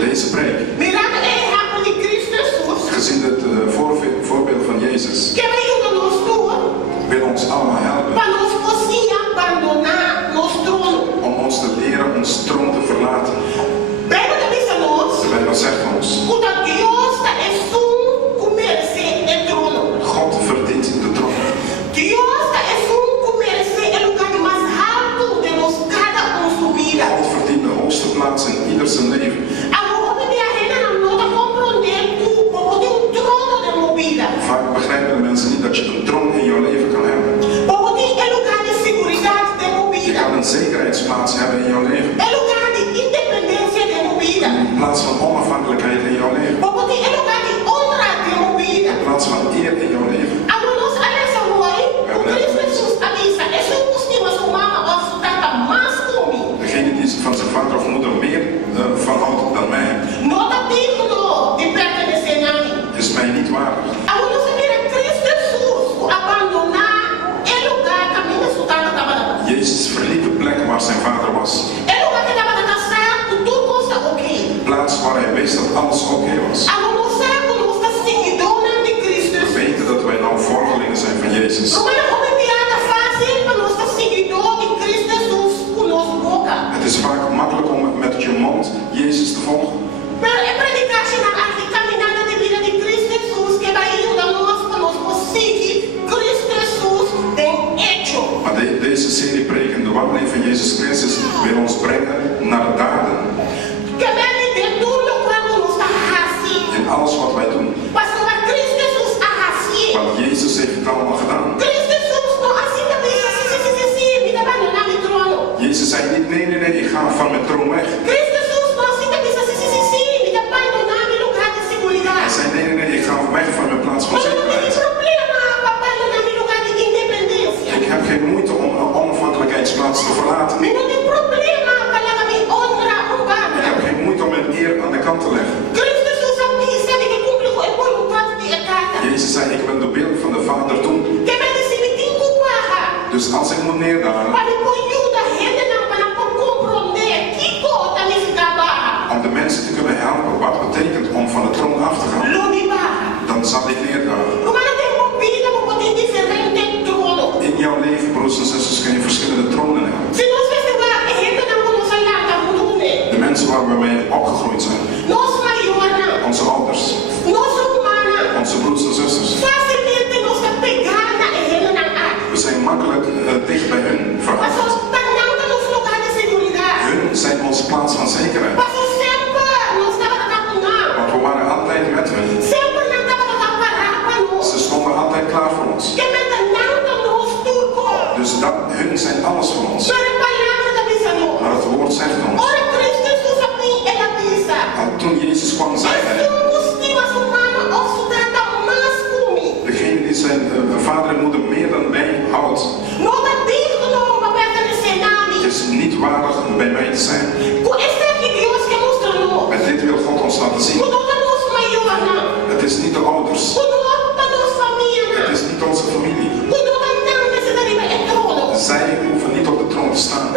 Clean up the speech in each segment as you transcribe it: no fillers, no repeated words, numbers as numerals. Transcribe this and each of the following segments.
Deze preek, gezien het voorbeeld van Jezus, wil ons allemaal helpen om ons te leren ons troon te verlaten. De Bijbel zegt ons, God verdient de troon. God verdient de hoogste plaats in ieder zijn leven. Vaak begrijpen de mensen niet dat je een troon in jouw leven kan hebben. Je kan een zekerheidsplaats hebben in jouw leven. In plaats van onafhankelijkheid in jouw leven. In plaats van eer in jouw leven. Degene die van zijn vader of moeder meer van houdt dan mij, is mij niet waardig. Jezus verliet de plek waar zijn vader was. De plaats waar hij wist dat alles oké was. We weten dat wij nou volgelingen zijn van Jezus. Het is vaak makkelijk om met je mond Jezus te volgen. Maar deze serie preken, de wandeling van Jezus Christus, wil ons brengen naar daden. In alles wat wij doen. Want Jezus heeft het allemaal gedaan. Jezus zei niet, nee, ik ga van mijn troon weg. Hij zei, nee, ik ga weg van mijn plaats van zekerheid. Ik heb geen moeite om een onafhankelijkheidsplaats te verlaten. Ik heb geen moeite om mijn eer aan de kant te leggen. Jezus zei, ik ben de wil van de Vader doen. Dus als ik moet neerdalen, om de mensen te kunnen helpen wat het betekent om van de troon af te gaan, dan zal ik neerdalen. In jouw leven, broers en zusters, kun je verschillende tronen hebben. De mensen waar we mee opgegroeid zijn. Onze ouders. Onze broers en zusters. We zijn makkelijk dicht bij hun veranderd. Hun zijn onze plaats van zekerheid. Want we waren altijd met hun. Ze stonden altijd klaar voor ons. Dus hun zijn alles voor ons. Maar het woord zegt ons. En toen Jezus kwam, zei hij, degene die zijn vader en moeder meer dan mij houdt, is niet waardig bij mij te zijn. Met dit wil God ons laten zien. Het is niet de ouders. Het is niet onze familie. Zij hoeven niet op de troon te staan.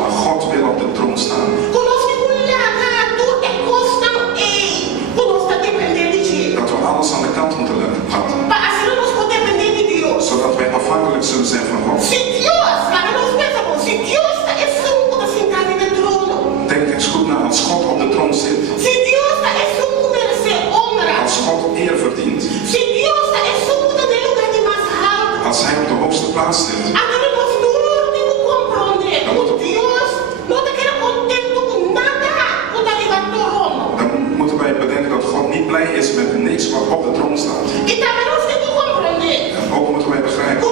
Maar God wil op de troon staan. Dat we alles aan de kant moeten laten. Zodat wij afhankelijk zullen zijn van God. Denk eens goed na, als God op de troon zit. Als God eer verdient. Als hij op de hoogste plaats zit. Dan moeten wij bedenken dat God niet blij is met niks wat op de troon staat. En ook moeten wij begrijpen.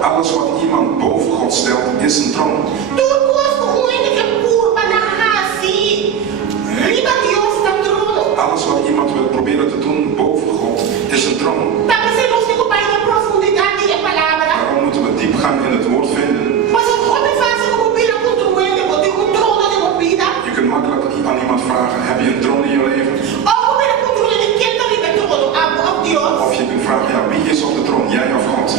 Alles wat iemand boven God stelt is een troon. Alles wat iemand wil proberen te doen boven God is een troon. Daarom moeten we diepgang in het woord vinden. Je kunt makkelijk aan iemand vragen, heb je een troon in je leven? Of je kunt vragen, ja, wie is op de troon, jij of God?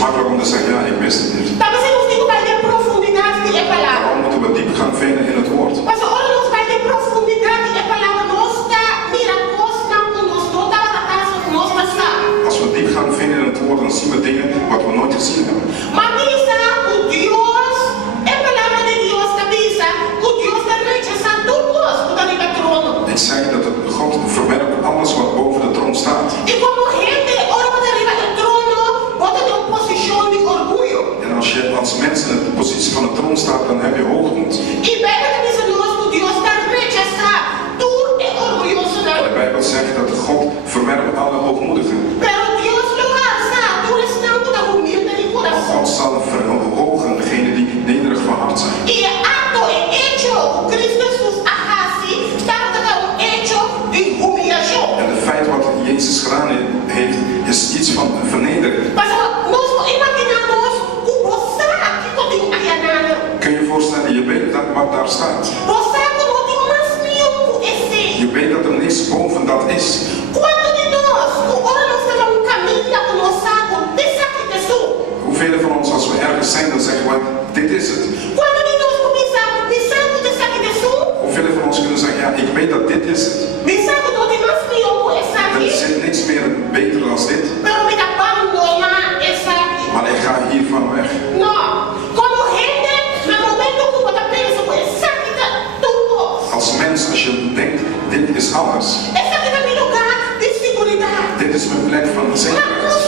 makkelijk om te zeggen, ja, ik wist het niet. Talvez você não esteja mais em profundidade de é palavra. Daarom moeten we diep gaan vinden in het woord. Mas ora nos vai ter profundidade de é palavra. Nós está miraculoso não conosco. Não está na casa conosco passar. Als we diep gaan vinden in het woord, dan zien we dingen wat we nooit gezien hebben. Mas bisa o Deus é palavra de Deus que bisa o Deus da rechaçar tudo o da liga trono. Ik zeg dat God verwerpt alles wat boven de troon staat. E como gente ora para arriba do trono, bota de uma posição de orgulho. En als je als mens in de positie van de troon staat, dan heb je hoogmoed. E Bíblia diz nós que Deus está rechaçar tudo é orgulhoso não. De Bijbel zegt dat God verwerpt alle hoogmoedigen. Pero Deus lo alza, tu estando da humilde de coração. God zal verhogen degenen die nederig van hart zijn. E acto é hecho, o Cristo Jesus arrasi, trata de hecho de humilhação. En het feit wat Jezus gedaan heeft, is iets van vernedering. Mas nós imaginamos o você que tem alianado. Kun je je voorstellen, je weet dat wat daar staat. Você não tem mais nenhum esse. Je weet dat er niks boven dat is. Quanto de nós, ora nós temos caminho com nós saco, dessa que pessoa. Hoeveel van ons, als we ergens zijn, dan zeggen we, dit is het. Quando de nós começar, me saco dessa que pessoa. Hoeveel van ons kunnen zeggen, ja, ik weet dat dit is het. Me saco não tem mais nenhum essa Er aqui. zit niks meer beter dan dit. Pero me dá abandona essa aqui. Maar ik ga hiervan weg. Não. Quando rende, no momento que você pensa, essa aqui tá tudo. Als mens, als je denkt, dit is alles. Essa aqui tá meu lugar de segurança. Dit is mijn plek van Mas zekerheid.